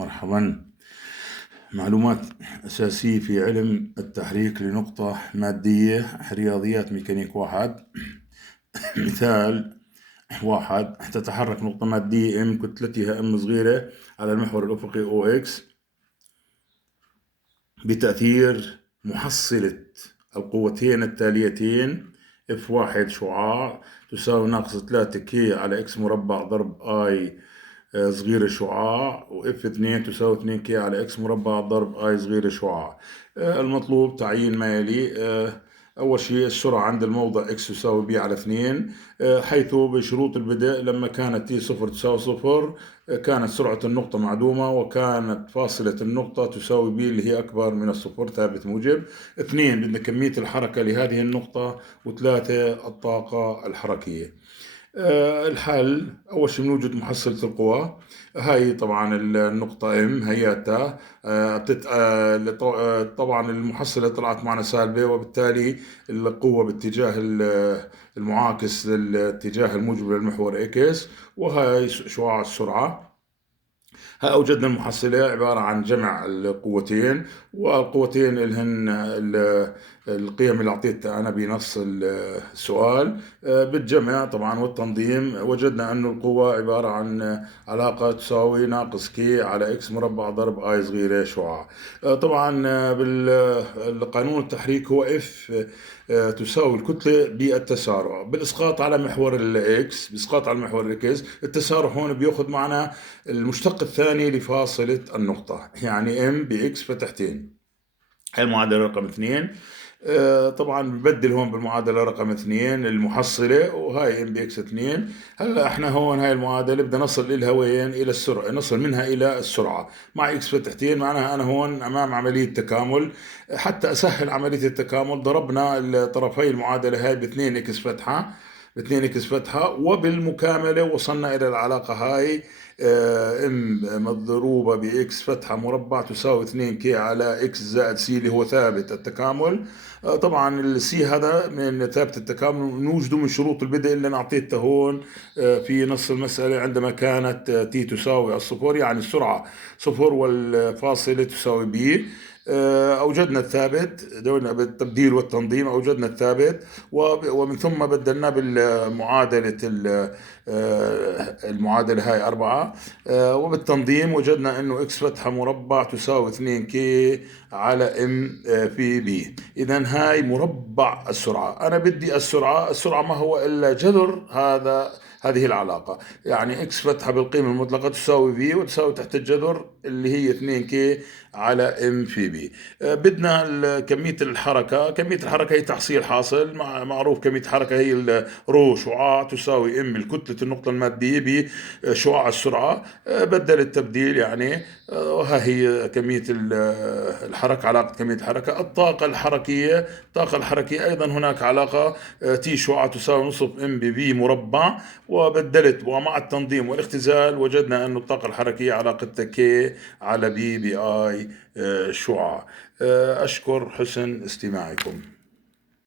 مرحبا. معلومات أساسية في علم التحريك لنقطة مادية، رياضيات ميكانيك واحد. مثال واحد: تتحرك نقطة مادية M كتلتها M صغيرة على المحور الأفقي OX بتأثير محصلة القوتين التاليتين: F1 شعاع تساوي ناقص 3K على X مربع ضرب I صغيرة شعاع، وإف 2 تساوي 2K على إكس مربع ضرب آي صغيرة شعاع. المطلوب تعيين ما يلي. أول شيء السرعة عند الموضع إكس تساوي بي على 2، حيث بشروط البدء لما كانت تي صفر تساوي صفر كانت سرعة النقطة معدومة، وكانت فاصلة النقطة تساوي بي اللي هي أكبر من الصفر ثابت موجب. 2 بدنا كمية الحركة لهذه النقطة، وثلاثة الطاقة الحركية. الحل: أول شيء بنوجد محصلة القوى. هاي طبعا النقطة M هياتها. طبعا المحصلة طلعت معنا سالبة، وبالتالي القوة باتجاه المعاكس للاتجاه الموجب للمحور X، وهاي شعاع السرعة. أوجدنا المحصلة عبارة عن جمع القوتين، والقوتين الهن القيم اللي أعطيتها أنا بنص السؤال. بالجمع طبعا والتنظيم وجدنا أن القوة عبارة عن علاقة تساوي ناقص كي على إكس مربع ضرب آي صغيرة شعاع. طبعا بالقانون التحريك هو إف تساوي الكتلة بالتسارع بالإسقاط على محور الإكس. بإسقاط على محور الإكس، التسارع هون بيأخذ معنا المشتق الثاني لفاصلة النقطة، يعني M بإكس فتحتين. هاي المعادلة رقم 2. طبعا ببدل هون بالمعادلة رقم 2 المحصلة، وهاي M بإكس 2. هلا احنا هون هاي المعادلة بدنا نصل إلها وين؟ إلى السرعة، نصل منها إلى السرعة مع إكس فتحتين. معناها أنا هون أمام عملية تكامل. حتى أسهل عملية التكامل ضربنا طرفي المعادلة هاي ب2 إكس فتحة، وبالمكاملة وصلنا إلى العلاقة هاي: ام مضروبة باكس فتحة مربع تساوي 2K على اكس زائد سي اللي هو ثابت التكامل. طبعا السي هذا من ثابت التكامل نوجده من شروط البدء اللي انا اعطيتها هون في نص المسألة، عندما كانت تي تساوي الصفر، يعني السرعة صفر والفاصلة تساوي بي. أوجدنا الثابت دولنا بالتبديل والتنظيم، أوجدنا الثابت ومن ثم بدلنا بالمعادلة المعادلة هاي 4. وبالتنظيم وجدنا أنه إكس فتحة مربع تساوي 2K على M في B. إذا هاي مربع السرعة. أنا بدي السرعة ما هو إلا جذر هذه العلاقة، يعني إكس فتحة بالقيمة المطلقة تساوي V، وتساوي تحت الجذر اللي هي 2K على M في B. بدنا كمية الحركة هي تحصيل حاصل. معروف كمية الحركة هي رو شعاع تساوي M الكتلة النقطة المادية بشعاع السرعة. بدل التبديل يعني. وها هي كمية الحركة، علاقة كمية الحركة. الطاقة الحركية أيضا هناك علاقة: تي شعاع تساوي نصف M بفي مربع، وبدلت ومع التنظيم والاختزال وجدنا أن الطاقة الحركية علاقتها K على B بآي شعاع. أشكر حسن استماعكم.